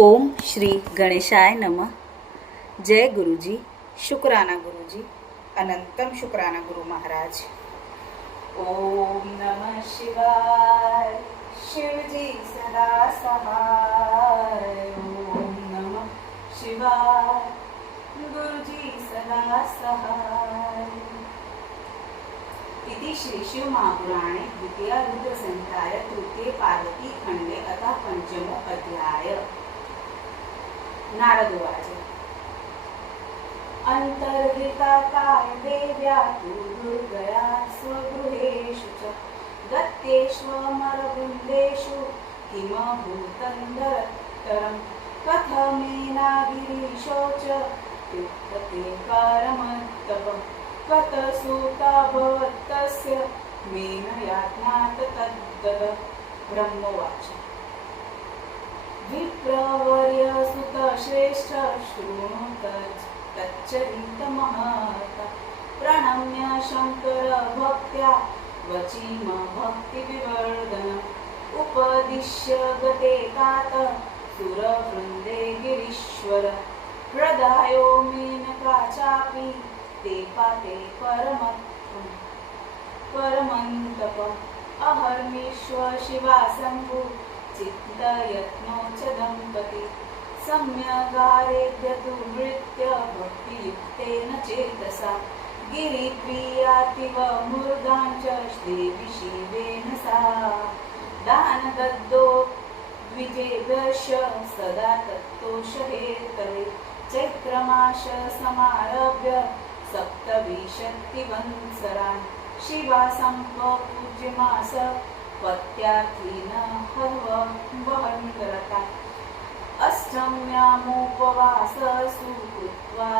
ओम श्री गणेशाय नमः। जय गुरुजी, शुक्राना गुरुजी, अनंतम शुक्राना गुरु महाराज। ओम नमः शिवाय, शिवजी सदा सहाय। ओम नमः शिवाय, गुरुजी सदा सहाय। इति श्री शिव महापुराणे द्वितीय रुद्र संहिताय तृतीय पार्वती खंडे अतः पंचमो अध्याय। नारद उवाच अंतर्हिता काय देव्या तु दुर्गया स्वगृहेषु च गत्येष्वमरवृन्देषु किमभूतन्दरतरं कथमेनागिरीशो च युक्तते परमत्तपं कतसूताभवत्तस्य मेनयाज्ञात तद्दद। ब्रह्मोवाच विप्रवर्य सुत श्रेष्ठ शृणु तच्चरितमहत् प्रणम्य शंकर भक्त्या वचीम भक्तिविवर्धनम् उपदिश्य गते तात सुरवृन्दे गिरीश्वर हृदयो मेनका चापि ते पाते परमन्तप अहर्निश्व शिवा शम्भु चित्तयत्नो च दम्पति सम्यगारेद्यतु नृत्य भक्तियुक्तेन चेतसा गिरिप्रियातिव मुर्गाञ्च देवि शिवेन सा दानदद्दो द्विजेभ्यश्च सदा तत्तोषहेतवे चैत्रमास समारभ्य सप्तविंशतिवत्सरान् शिवा सम्पूज्यमास पत्यार्थीन हर्वं करता अष्टम्यामुपवाससु कृत्वा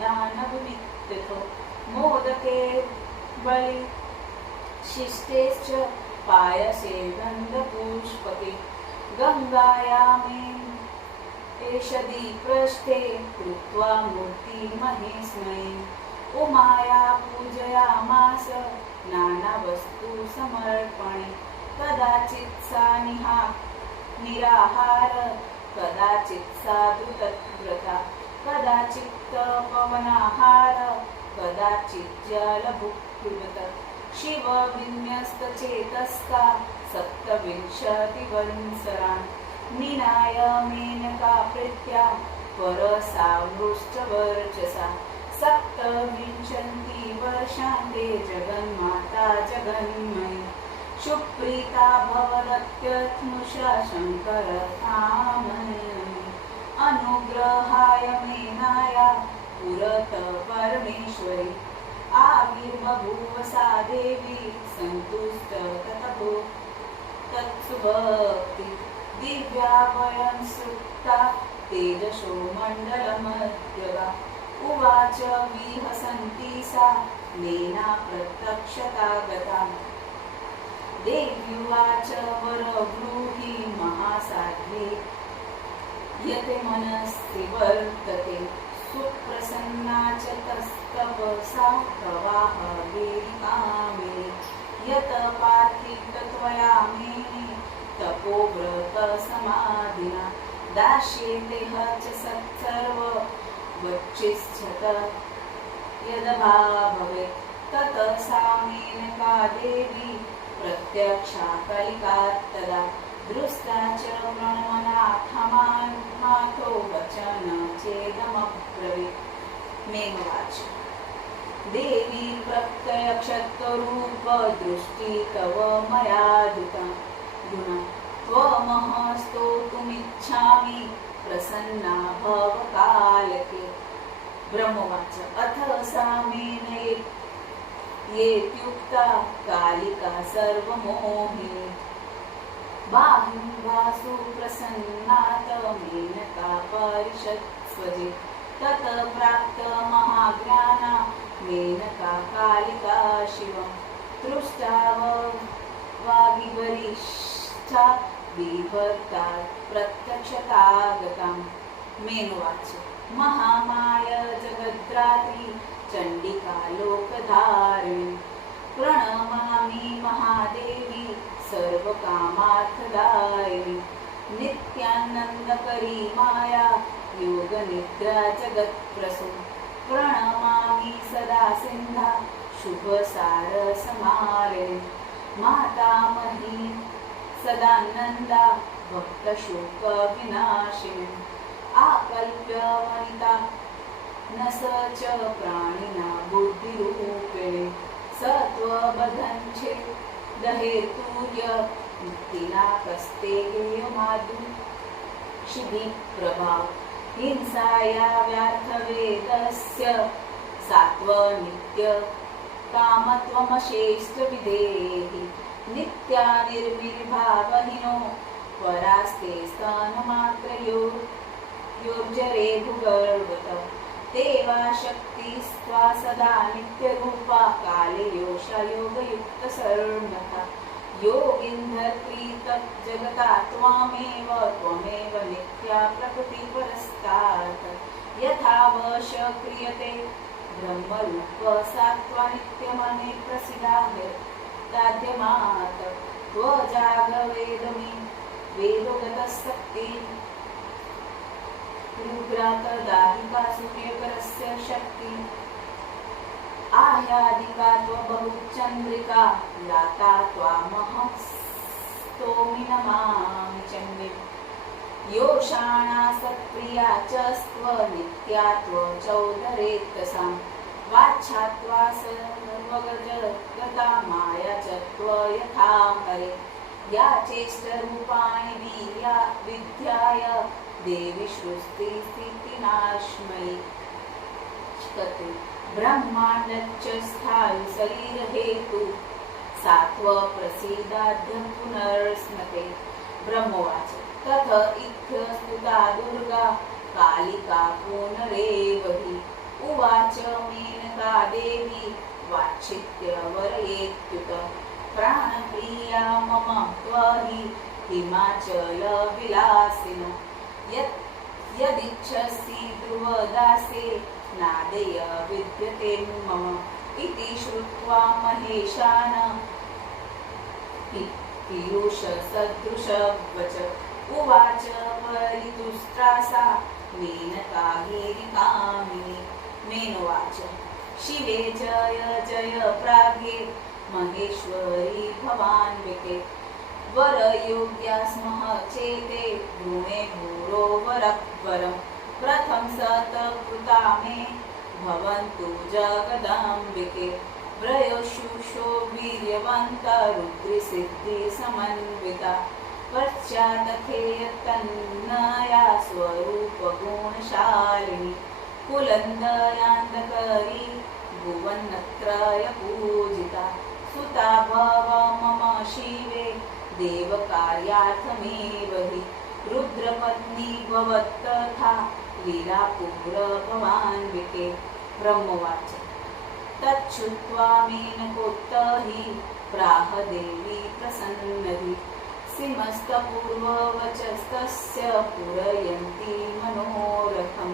दानवित्तथो मोदके बलिशिष्टेश्च पायसे गन्धपुष्पके गङ्गायामेन एषदि पृष्ठे कृत्वा मूर्तिमहेस्मये उमाया पूजयामास नानावस्तु समर्पणे कदाचित् सा निराहार कदाचित् साधु तत्व्रता कदाचित् पवनाहार कदाचित् जलभुक्तिवत शिवविन्यस्तचेतस्का सप्तविंशतिवत्सरान् निनाय मेनका प्रीत्या परसावृष्टवर्चसा सप्तविंशति वर्षान्ते जगन्माता जगन्मयी सुप्रीता भवदत्यत्मुषा शङ्करकामयी अनुग्रहाय मेनाया पुरत परमेश्वरी आविर्बभूव सा देवी सन्तुष्ट ततभो तत्सुभक्ति दिव्या वयं सुप्ता तेजसो मण्डलमध्यगा उवाच विहसन्ती सा मेना प्रत्यक्षता गता देव्युवाच वरब्रूहि महासाध्वे यते मनस्ति वर्तते सुप्रसन्ना च तस्तपसा प्रवाहवेदिकामे यत पार्थितत्वया मेने तपोव्रतसमाधिना दास्येते च सत्सर्व वच्चिष्ठत यदभा भवेत् तत सा मेनका देवी प्रत्यक्षा कलिकात्तदा दृष्टा च प्रणमनाथमाथो वचन चेदमब्रवीत्। मेघवाच देवी प्रत्यक्षत्वरूप दृष्टि तव मया धृता त्वमह स्तोतुमिच्छामि प्रसन्ना भव कालके। ब्रह्मवाच अथ सा मेनयेत्युक्ता कालिका सर्वमोहिनी बाहुवासु प्रसन्नात मेनका परिषत्स्वजे तत प्राप्त महाज्ञाना मेनका कालिका शिवं तुष्टा वागिवरिष्ठा विभर्ता प्रत्यक्षतागताम्। मेनुवाच महामाय जगद्रात्री चंडिका लोकधारिणी प्रणमामि महादेवी सर्वकामार्थदायिनी नित्यान्न सदानन्दकरी माया योगनिद्रा जगत्प्रसू प्रणमामि सदा सिन्धा शुभसारसमारिणीं मातामही सदानन्दा भक्तशोकविनाशिनीम् आकल्प्य वनिता न स च प्राणिना बुद्धिरूपिणे सत्त्वबन्धे दहेतुर्य मुक्तिना कस्ते गेयमादु क्षितिप्रभा हिंसाया व्यर्थवेदस्य सात्वनित्य कामत्वमशेष्टविधेहि नित्या निर्विर्भावहीनो परास्ते स्तनमात्रयोर्जरे भुगर्वत देवा शक्तिस्त्वा सदा नित्यरूपा काले योषा योगयुक्तसर्वथा योगीन्धर्त्री जगता त्वामेव नित्या प्रकृतिपरस्तात् यथा वश क्रियते ब्रह्मरूप सा त्वा नित्यमने प्रसीदाद्यमात् त्वजागवेदमी वेदोगतशक्ति रुद्राकदाहिका सूर्यकरस्य शक्ति आह्यादिका बहुचन्द्रिका लाता त्वामहं स्तोमि नमामि चण्डीं योषाणा सत्प्रिया च नित्या त्वचौदरेत्तसां वाच्छा त्वा सर्वगता माया च त्वयथा हरे या चेष्टरूपाणि विद्याय देवी सृष्टिस्थितिनाशमयी ब्रह्माण्डच्च स्थायु शरीरहेतु सात्वप्रसीदाद्य पुनर्स्मते ब्रह्मोवाच तथ इत्थस्तुता दुर्गा कालिका पुनरेव हि उवाच मेनका देवी वाच्छित्यवरयेत्युत प्राणप्रिया मम त्वहि हिमाचलविलासिनो यदिच्छसि ध्रुवदासे नादेय विद्यते मम इति श्रुत्वा महेशान पीयूषसदृशवच उवाच परितुष्ट्रासा मेनका गिरिकामिनी मेनोवाच शिवे जय जय प्राज्ञे महेश्वरी भवान्विते वरयोग्या स्मः चेते भूमे भूरो वरवरम् प्रथम सतकृता मे भवन्तु जगदाम्बिके व्रयशुषो वीर्यवन्ता रुद्रिसिद्धिसमन्विता पश्चादखेयतन्नया स्वरूपगुणशालिनी कुलन्दयान्दकरी भुवनत्रयपूजिता सुता भव मम शिवे देवकार्यार्थमेव हि रुद्रपत्नी भवत्तथा लीलापुरभवान्विते ब्रह्मोवाच तच्छ्रुत्वा मेनकोत्तहि प्राह देवी प्रसन्नधि सिंहस्तपूर्ववचस्तस्य पूरयन्ती मनोरथं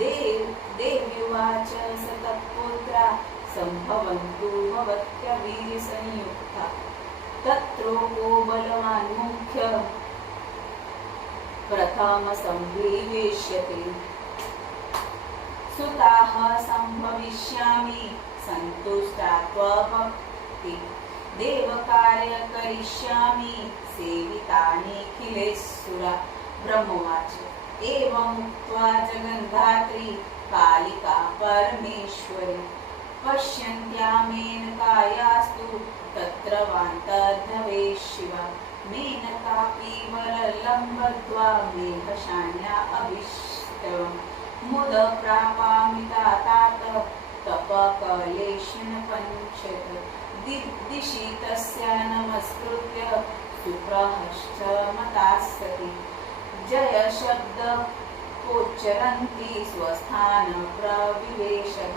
देव्युवाच सतत्पुत्रा सम्भवन्तु भवत्यवीर्यसंयुक्ता तत्रो वो बलवान् मुख्य प्रथम संविवेश्यते सुताः संभविष्यामि सन्तुष्टा त्वभक्ति देवकार्य करिष्यामि सेवितानिखिलेश्वरा ब्रह्मोवाच एवं उक्त्वा जगन्धात्री कालिका परमेश्वरी पश्यन्त्या मेनकायास्तु तत्र वान्तर्धवे शिवा मेनकापि वरलम्बद्वा मेघशान्या अभिष्टवम् मुद प्रापामिता तात तपकलेशेन पञ्चत दिशि तस्या नमस्कृत्य सुप्रहष्टमतास्सति जय शब्दोच्चरन्ति स्वस्थान प्रविवेशः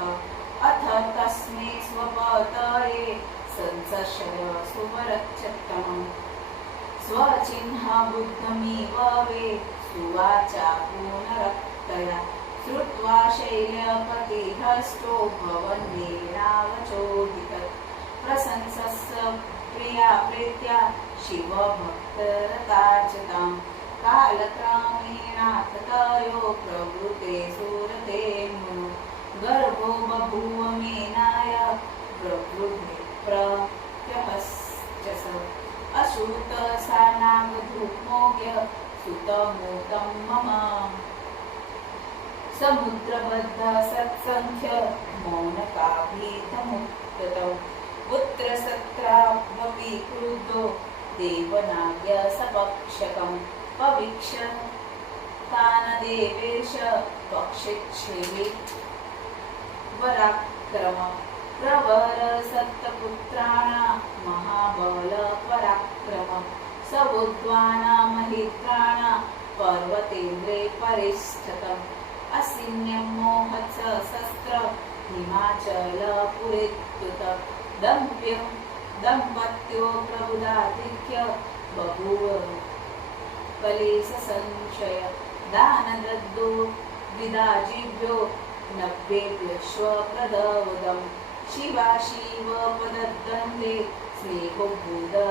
अथ तस्मै स्वपतये संसर्षय सुवरच्चत्तमम् स्वचिह्न बुद्धमिव वे सुवाचा पुनरक्तया श्रुत्वा शैलपतिहस्तो भवन्नेनावचोदितः प्रशंसस्य प्रिया प्रीत्या शिवभक्तरतार्चितां कालक्रमेणाततयो प्रवृते सुरते गर्भो बभूव मेनाय प्रवृद्धे प्रत्यहश्च असूत सानागधूमोग्य सुतमूतं मम समुद्रबद्ध सत्संख्य मौनकाभीतमुक्ततौ पुत्रसत्रावपि क्रुद्धो देवनाग्य सपक्षकं पवीक्ष तानदेवेश पक्षिच्छेवि वराक्रम प्रवर सत्तपुत्राणा महाबल पराक्रम सवोद्वाना महित्राणा पर्वतेन्द्रे परिष्ठतम् असिन्यं मोहत्स शस्त्र हिमाचल पुरेत्युत दम्पत्यो प्रबुदाधिक्य बभूव कलेश संशय दानदद्दो विदाजिभ्यो नव्येभ्यश्व प्रदवदम् शिवा शिव पदद्दण्डे स्नेहोभूदधिकाश्रयो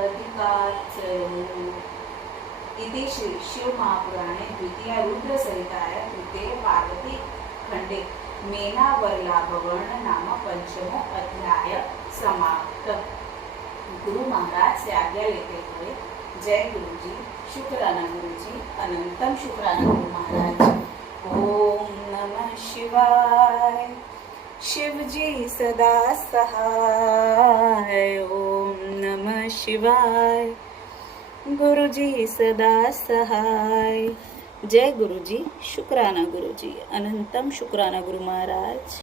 इति श्री शिवमहापुराणे द्वितीय रुद्रसहिताय तृतीय पार्वती खंडे मेनावरलाभवर्ण नाम पंचमो अध्याय समाप्त। गुरु महाराज से आज्ञा लेते हुए जय गुरु जी, शुक्राना गुरु जी, अनंतम शुक्राना गुरु महाराज। ओम नमः शिवाय। शिव जी सदा सहाय। ओम नमः शिवाय। गुरुजी सदा सहाय। जय गुरुजी, शुक्राना गुरुजी, अनंतम शुक्राना गुरु महाराज।